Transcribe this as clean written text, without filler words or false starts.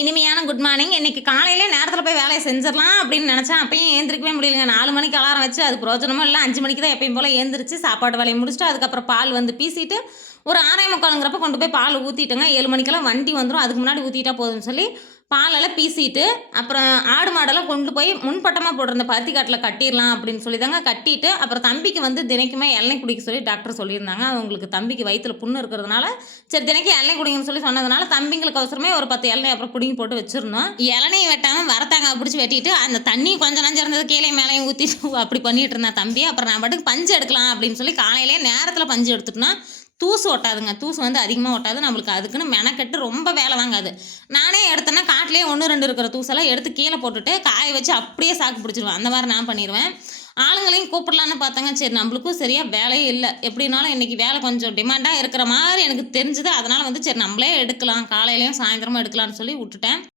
இனிமையான good morning. இன்னைக்கு காலையிலே நேரத்தில போய் வேலைய செஞ்சிரலாம் அப்படின்னு நெனச்சேன். அப்பயும் ஏந்திரிக்கவே முடியலங்க. 4 மணிக்கு அலாரம் வச்சு அது பிரயோஜனமும் இல்ல. 5 மணிக்கு தான் எப்பயும் போல ஏந்திரிச்சு சாப்பாடு வேலைய முடிச்சுட்டு, அதுக்கப்புறம் பால் வந்து பீசிட்டு, ஒரு 6:45ங்கிறப்ப கொண்டு போய் பால் ஊத்திட்டேங்க. 7 மணிக்கெல்லாம் வண்டி வந்துரும். அதுக்கு முன்னாடி ஊத்திட்டா போதும்ன்னு சொல்லி, பாலெல்லாம் பீசிட்டு, அப்புறம் ஆடு மாடெல்லாம் கொண்டு போய் முன்பட்டமா போட்டிருந்த பருத்தி காட்டுல கட்டிர்லாம் அப்படின்னு சொல்லி தாங்க கட்டிட்டு, அப்புறம் தம்பிக்கு வந்து தினைக்குமே இளநீர் குடிக்க சொல்லி டாக்டர் சொல்லியிருந்தாங்க. அவங்களுக்கு தம்பிக்கு வயித்துல புண்ணு இருக்கிறதுனால, சரி தினைக்கும் இளநீர் குடிங்கன்னு சொல்லி சொன்னதுனால, தம்பிங்களுக்கு அவசரமே ஒரு 10 இளநீர் அப்புறம் புடுங்கி போட்டு வச்சிருந்தோம். இளநீர் வெட்டாம வரத்தாங்காய் பிடிச்சி வெட்டிட்டு, அந்த தண்ணி கொஞ்சம் நஞ்சம் இருந்தது கீழயும் மேலேயும் ஊத்திட்டு அப்படி பண்ணிட்டு இருந்தான் தம்பி. அப்புறம் நான் பாட்டுக்கு பஞ்சு எடுக்கலாம் அப்படின்னு சொல்லி காலையிலேயே நேரத்தில பஞ்சு எடுத்துட்டோம்னா, தூசு ஒட்டாதுங்க. தூசு வந்து அதிகமா ஒட்டாது. நம்மளுக்கு அதுக்குன்னு மெனக்கெட்டு ரொம்ப வேலை வாங்காது. நானே எடுத்தேன்னா காட்டிலேயே 1, 2 இருக்கிற தூசெல்லாம் எடுத்து கீழ போட்டுட்டு, காய வச்சு அப்படியே சாக்கு பிடிச்சிருவேன். அந்த மாரி நான் பண்ணிருவேன். ஆளுங்களையும் கூப்பிடலான்னு பார்த்தேங்க. சரி நம்மளுக்கும் சரியா வேலையே இல்ல. எப்படினாலும் இன்னைக்கு வேலை கொஞ்சம் டிமாண்டா இருக்கிற மாரி எனக்கு தெரிஞ்சுது. அதனால வந்து சரி நம்மளே எடுக்கலாம். காலையிலயும் சாயந்தரமும் எடுக்கலான்னு சொல்லி உட்டுட்டேன்.